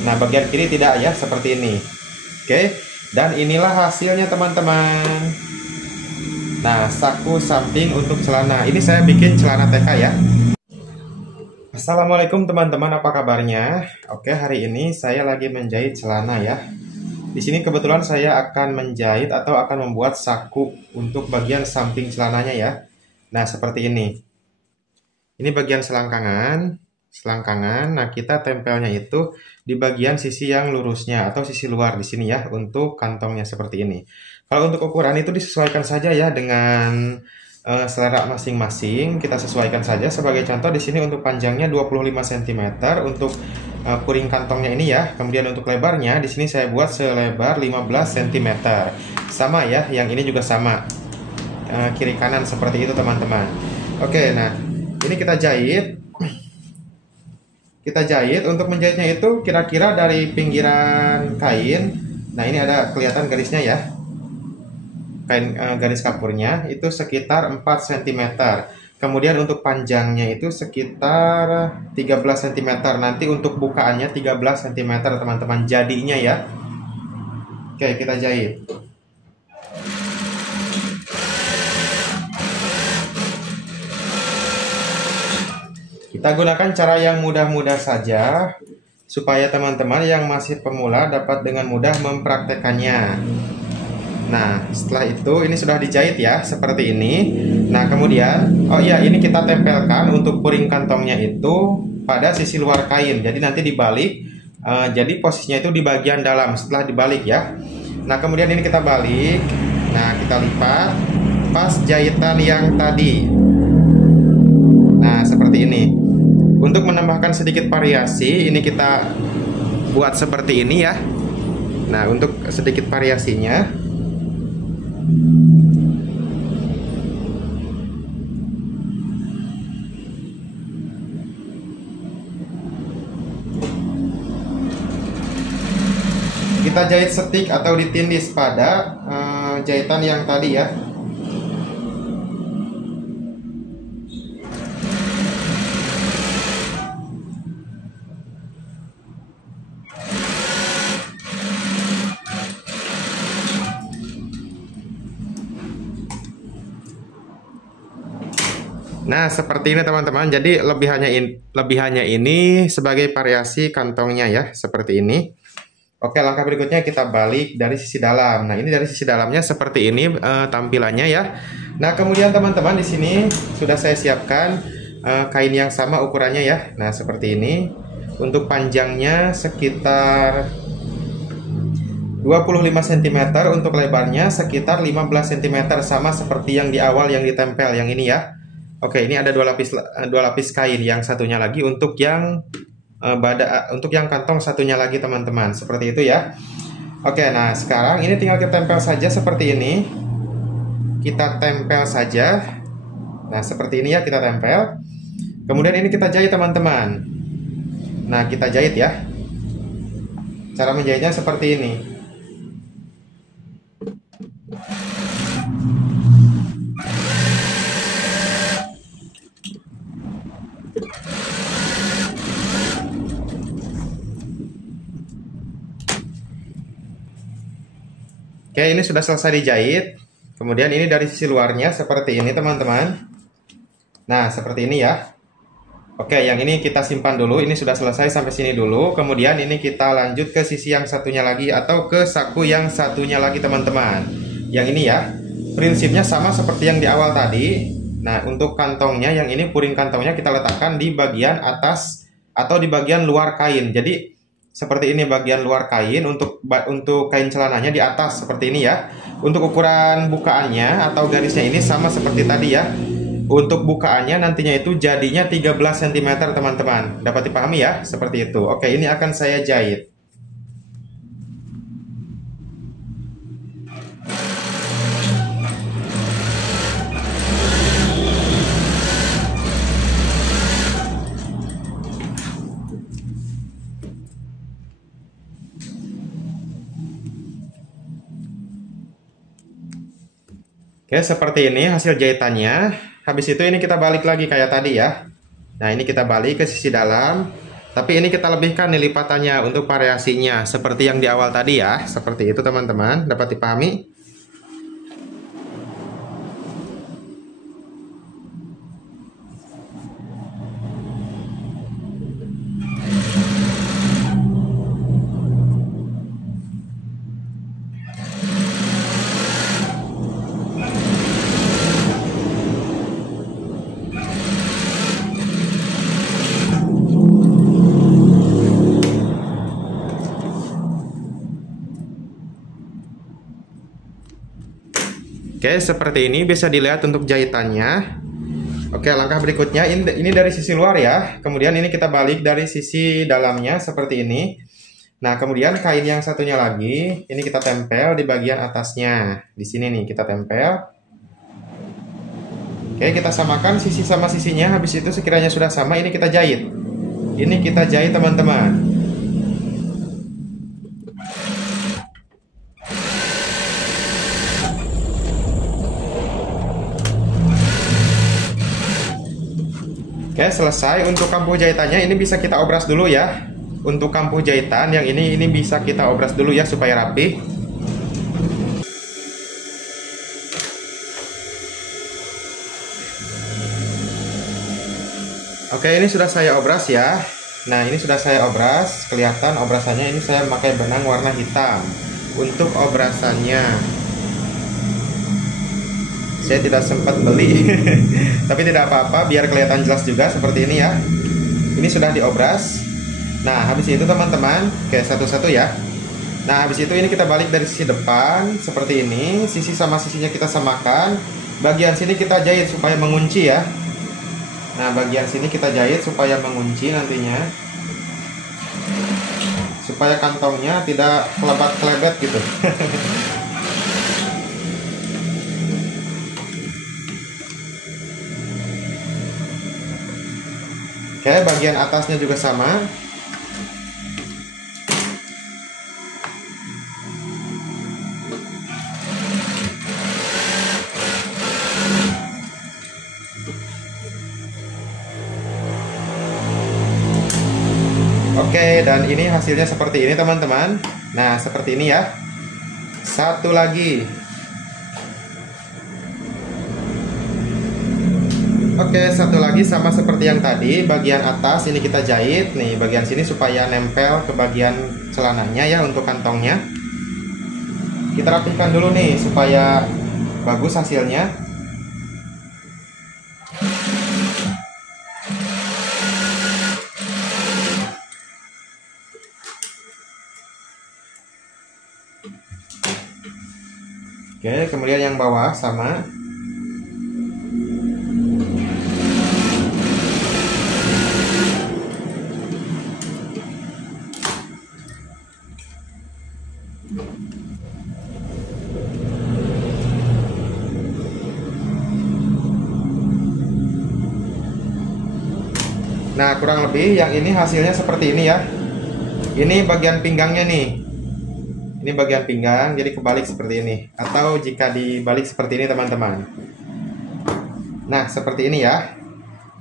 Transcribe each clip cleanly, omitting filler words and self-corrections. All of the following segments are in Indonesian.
Nah, bagian kiri tidak ya, seperti ini. Oke, dan inilah hasilnya teman-teman. Nah, saku samping untuk celana. Ini saya bikin celana TK ya. Assalamualaikum teman-teman, apa kabarnya? Oke, hari ini saya lagi menjahit celana ya. Di sini kebetulan saya akan menjahit atau akan membuat saku untuk bagian samping celananya ya. Nah, seperti ini. Ini bagian selangkangan. Nah kita tempelnya itu di bagian sisi yang lurusnya atau sisi luar di sini ya, untuk kantongnya seperti ini. Kalau untuk ukuran itu disesuaikan saja ya dengan selera masing-masing, kita sesuaikan saja. Sebagai contoh di sini untuk panjangnya 25 cm untuk puring kantongnya ini ya. Kemudian untuk lebarnya di sini saya buat selebar 15 cm. Sama ya, yang ini juga sama. Kiri kanan seperti itu teman-teman. Oke, nah ini kita jahit. Untuk menjahitnya itu kira-kira dari pinggiran kain. Nah, ini ada kelihatan garisnya ya. Kain garis kapurnya itu sekitar 4 cm. Kemudian untuk panjangnya itu sekitar 13 cm. Nanti untuk bukaannya 13 cm teman-teman jadinya ya. Oke, kita jahit. Kita gunakan cara yang mudah-mudah saja supaya teman-teman yang masih pemula dapat dengan mudah mempraktekannya. Nah, setelah itu ini sudah dijahit ya, seperti ini. Nah, kemudian, oh iya, ini kita tempelkan untuk puring kantongnya itu pada sisi luar kain. Jadi nanti dibalik, jadi posisinya itu di bagian dalam setelah dibalik ya. Nah, kemudian ini kita balik. Nah, kita lipat pas jahitan yang tadi. Nah, seperti ini. Untuk menambahkan sedikit variasi, ini kita buat seperti ini ya. Nah, untuk sedikit variasinya, kita jahit setik atau ditindis pada jahitan yang tadi ya. Nah, seperti ini teman-teman. Jadi lebihannya ini sebagai variasi kantongnya ya, seperti ini. Oke, langkah berikutnya kita balik dari sisi dalam. Nah, ini dari sisi dalamnya seperti ini tampilannya ya. Nah, kemudian teman-teman di sini sudah saya siapkan kain yang sama ukurannya ya. Nah, seperti ini. Untuk panjangnya sekitar 25 cm, untuk lebarnya sekitar 15 cm, sama seperti yang di awal yang ditempel yang ini ya. Oke, ini ada dua lapis kain, yang satunya lagi untuk yang untuk yang kantong satunya lagi teman-teman, seperti itu ya. Oke, nah sekarang ini tinggal kita tempel saja seperti ini. Kita tempel saja. Nah, seperti ini ya, kita tempel. Kemudian ini kita jahit teman-teman. Nah, kita jahit ya. Cara menjahitnya seperti ini. Oke, ini sudah selesai dijahit. Kemudian ini dari sisi luarnya seperti ini teman-teman. Nah, seperti ini ya. Oke, yang ini kita simpan dulu. Ini sudah selesai sampai sini dulu. Kemudian ini kita lanjut ke sisi yang satunya lagi, atau ke saku yang satunya lagi teman-teman. Yang ini ya. Prinsipnya sama seperti yang di awal tadi. Nah, untuk kantongnya yang ini, puring kantongnya kita letakkan di bagian atas atau di bagian luar kain. Jadi seperti ini bagian luar kain, untuk kain celananya di atas seperti ini ya. Untuk ukuran bukaannya atau garisnya ini sama seperti tadi ya. Untuk bukaannya nantinya itu jadinya 13 cm teman-teman. Dapat dipahami ya, seperti itu. Oke, ini akan saya jahit. Oke, seperti ini hasil jahitannya. Habis itu ini kita balik lagi kayak tadi ya. Nah, ini kita balik ke sisi dalam. Tapi ini kita lebihkan nih lipatannya untuk variasinya seperti yang di awal tadi ya. Seperti itu teman-teman, dapat dipahami? Oke, seperti ini bisa dilihat untuk jahitannya. Oke, langkah berikutnya ini dari sisi luar ya. Kemudian ini kita balik dari sisi dalamnya seperti ini. Nah, kemudian kain yang satunya lagi, ini kita tempel di bagian atasnya. Di sini nih kita tempel. Oke, kita samakan sisi sama sisinya. Habis itu sekiranya sudah sama, ini kita jahit. Ini kita jahit teman-teman. Oke, selesai. Untuk kampuh jahitannya ini bisa kita obras dulu ya. Untuk kampuh jahitan yang ini bisa kita obras dulu ya supaya rapi. Oke, ini sudah saya obras ya. Nah, ini sudah saya obras. Kelihatan obrasannya ini saya memakai benang warna hitam. Untuk obrasannya saya tidak sempat beli. Tapi tidak apa-apa, biar kelihatan jelas juga seperti ini ya. Ini sudah diobras. Nah, habis itu teman-teman, oke, satu-satu ya. Nah, habis itu ini kita balik dari sisi depan seperti ini. Sisi sama sisinya kita samakan. Bagian sini kita jahit supaya mengunci ya. Nah, bagian sini kita jahit supaya mengunci nantinya. Supaya kantongnya tidak kelebat-kelebet gitu. Oke, bagian atasnya juga sama. Oke, dan ini hasilnya seperti ini teman-teman. Nah, seperti ini ya. Satu lagi. Oke, satu lagi sama seperti yang tadi. Bagian atas ini kita jahit. Nih, bagian sini supaya nempel ke bagian celananya ya untuk kantongnya. Kita rapihkan dulu nih supaya bagus hasilnya. Oke, kemudian yang bawah sama. Nah, kurang lebih yang ini hasilnya seperti ini ya. Ini bagian pinggangnya nih. Ini bagian pinggang, jadi kebalik seperti ini. Atau jika dibalik seperti ini teman-teman. Nah, seperti ini ya.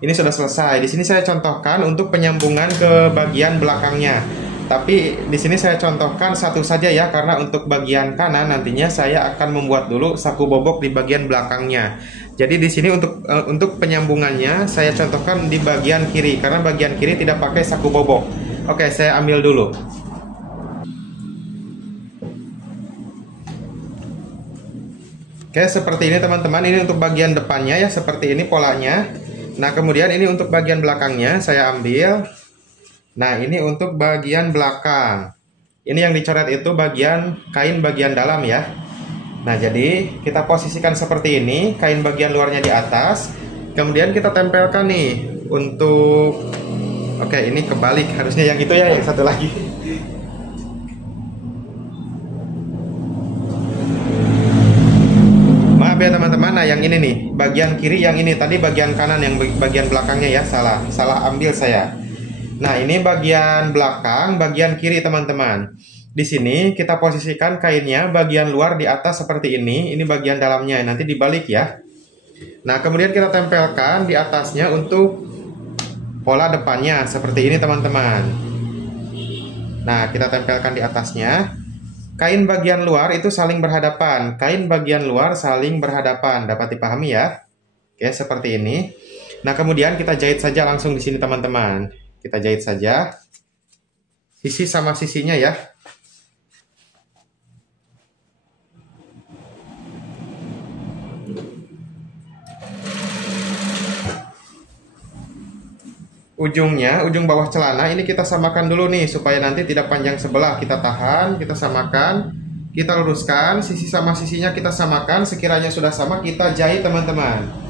Ini sudah selesai. Di sini saya contohkan untuk penyambungan ke bagian belakangnya. Tapi di sini saya contohkan satu saja ya, karena untuk bagian kanan nantinya saya akan membuat dulu saku bobok di bagian belakangnya. Jadi di sini untuk penyambungannya saya contohkan di bagian kiri, karena bagian kiri tidak pakai saku bobok. Oke, saya ambil dulu. Oke, seperti ini teman-teman. Ini untuk bagian depannya ya, seperti ini polanya. Nah, kemudian ini untuk bagian belakangnya saya ambil. Nah, ini untuk bagian belakang. Ini yang dicoret itu bagian kain bagian dalam ya. Nah, jadi kita posisikan seperti ini, kain bagian luarnya di atas. Kemudian kita tempelkan nih untuk... Oke, ini kebalik. Harusnya yang itu ya, yang satu lagi. Maaf ya teman-teman. Nah, yang ini nih, bagian kiri yang ini. Tadi bagian kanan, yang bagian belakangnya ya. Salah ambil saya. Nah, ini bagian belakang, bagian kiri teman-teman. Di sini kita posisikan kainnya bagian luar di atas seperti ini. Ini bagian dalamnya, nanti dibalik ya. Nah, kemudian kita tempelkan di atasnya untuk pola depannya seperti ini teman-teman. Nah, kita tempelkan di atasnya. Kain bagian luar itu saling berhadapan. Kain bagian luar saling berhadapan. Dapat dipahami ya? Oke, seperti ini. Nah, kemudian kita jahit saja langsung di sini teman-teman. Kita jahit saja sisi sama sisinya ya. Ujungnya, ujung bawah celana ini kita samakan dulu nih supaya nanti tidak panjang sebelah. Kita tahan, kita samakan, kita luruskan, sisi sama sisinya kita samakan. Sekiranya sudah sama, kita jahit teman-teman.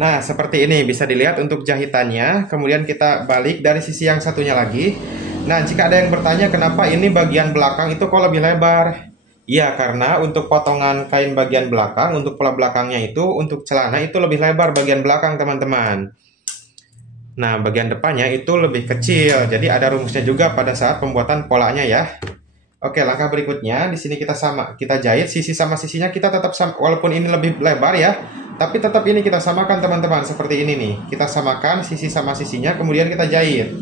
Nah, seperti ini bisa dilihat untuk jahitannya. Kemudian kita balik dari sisi yang satunya lagi. Nah, jika ada yang bertanya kenapa ini bagian belakang itu kok lebih lebar? Iya, karena untuk potongan kain bagian belakang, untuk pola belakangnya itu, untuk celana itu lebih lebar bagian belakang teman-teman. Nah, bagian depannya itu lebih kecil. Jadi ada rumusnya juga pada saat pembuatan polanya ya. Oke, langkah berikutnya di sini kita jahit sisi sama sisinya kita tetap sama, walaupun ini lebih lebar ya. Tapi tetap ini kita samakan teman-teman, seperti ini nih. Kita samakan sisi sama sisinya, kemudian kita jahit.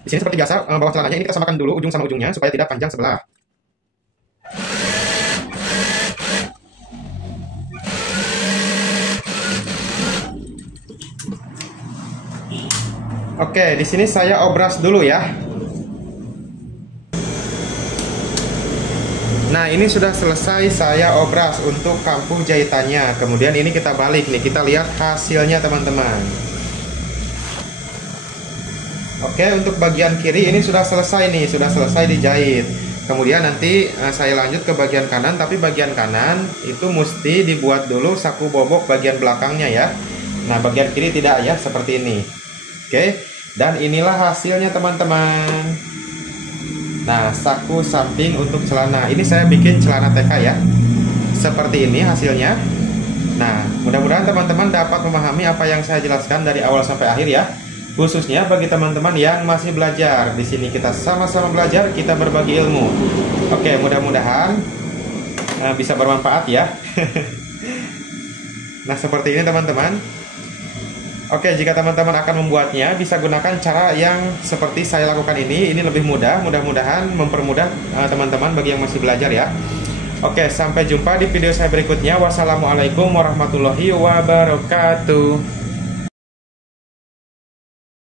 Di sini seperti biasa, bawah celananya ini kita samakan dulu ujung sama ujungnya supaya tidak panjang sebelah. Oke, di sini saya obras dulu ya. Nah, ini sudah selesai saya obras untuk kampuh jahitannya. Kemudian ini kita balik nih, kita lihat hasilnya teman-teman. Oke, untuk bagian kiri ini sudah selesai nih, sudah selesai dijahit. Kemudian nanti saya lanjut ke bagian kanan, tapi bagian kanan itu mesti dibuat dulu saku bobok bagian belakangnya ya. Nah, bagian kiri tidak ya, seperti ini. Oke, dan inilah hasilnya teman-teman. Nah, saku samping untuk celana. Ini saya bikin celana TK ya. Seperti ini hasilnya. Nah, mudah-mudahan teman-teman dapat memahami apa yang saya jelaskan dari awal sampai akhir ya. Khususnya bagi teman-teman yang masih belajar. Di sini kita sama-sama belajar, kita berbagi ilmu. Oke, mudah-mudahan bisa bermanfaat ya. Nah, seperti ini teman-teman. Oke, jika teman-teman akan membuatnya, bisa gunakan cara yang seperti saya lakukan ini. Ini lebih mudah, mudah-mudahan mempermudah teman-teman bagi yang masih belajar ya. Oke, sampai jumpa di video saya berikutnya. Wassalamualaikum warahmatullahi wabarakatuh.